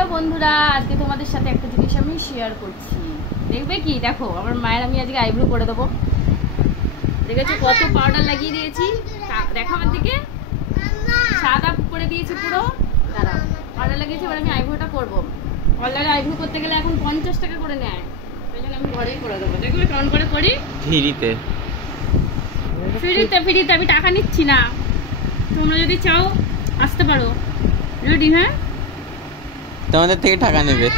Hello বন্ধুরা, আজকে তোমাদের সাথে একটা জিনিস আমি শেয়ার করছি। দেখবে কি, দেখো আমার মায়ের আমি আজকে আইব্রো করে দেবো। দেখেছো কত পাউডার লাগিয়ে দিয়েছি, দেখো আমার দিকে সাদা করে দিয়েছি পুরো। দাঁড়াও, পাউডার লাগিয়েছি, এবার আমি আইব্রোটা করবো। অনলাইনে আইব্রো করতে গেলে এখন 50 টাকা করে নেয়, ওই জন্য আমি ঘরেই করে দেবো। দেখবে কেমন করে করি, ফ্রিতে ফ্রিতে, আমি টাকা নিচ্ছি না। তোমরা যদি চাও আসতে পারো, রেডি? হ্যাঁ, তোমাদের থেকে টাকা নেবে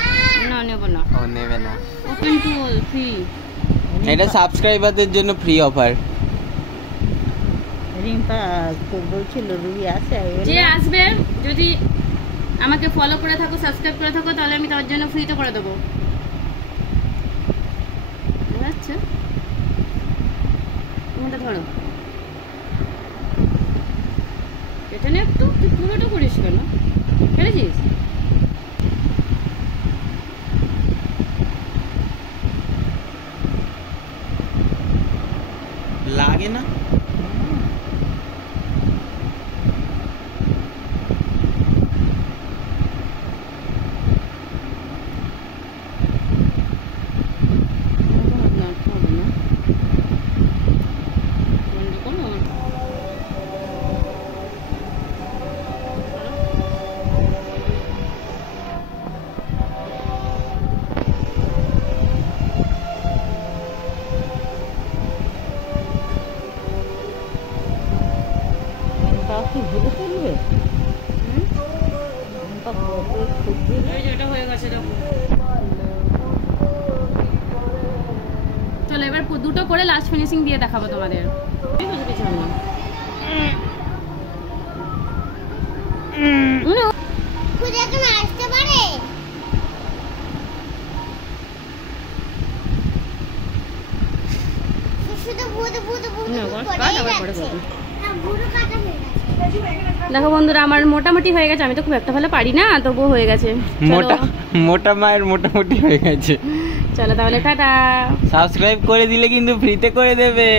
না নেব না। ও নেবে না, ওপেন টু অল ফ্রি। এটা সাবস্ক্রাইবারদের জন্য ফ্রি অফার। রিম্পা বলছিল রুবি আছে, যে আসবে যদি আমাকে ফলো করে থাকো, সাবস্ক্রাইব করে থাকো, তাহলে আমি তার জন্য ফ্রিতে করে দেবো। আচ্ছা তোমারটা ধরো, এটা নিয়ে একটু তুই পুরোটা করিস কেন, কেটেছিস? লাগে না কি ভুলে ফেলবে? এটা হয়ে গেছে, দেখো। চলো এবার দুটো করে লাস্ট ফিনিশিং দিয়ে দেখাবো তোমাদের। ঠিক আছে, কিছু না। দেখো বন্ধুরা, আমার মোটামুটি হয়ে গেছে। আমি তো খুব একটা ভালো পারি না, তবুও হয়ে গেছে। মোটা মায়ের মোটামুটি হয়ে গেছে। চলো তাহলে টাটা। সাবস্ক্রাইব করে দিলে কিন্তু ফ্রিতে করে দেবে।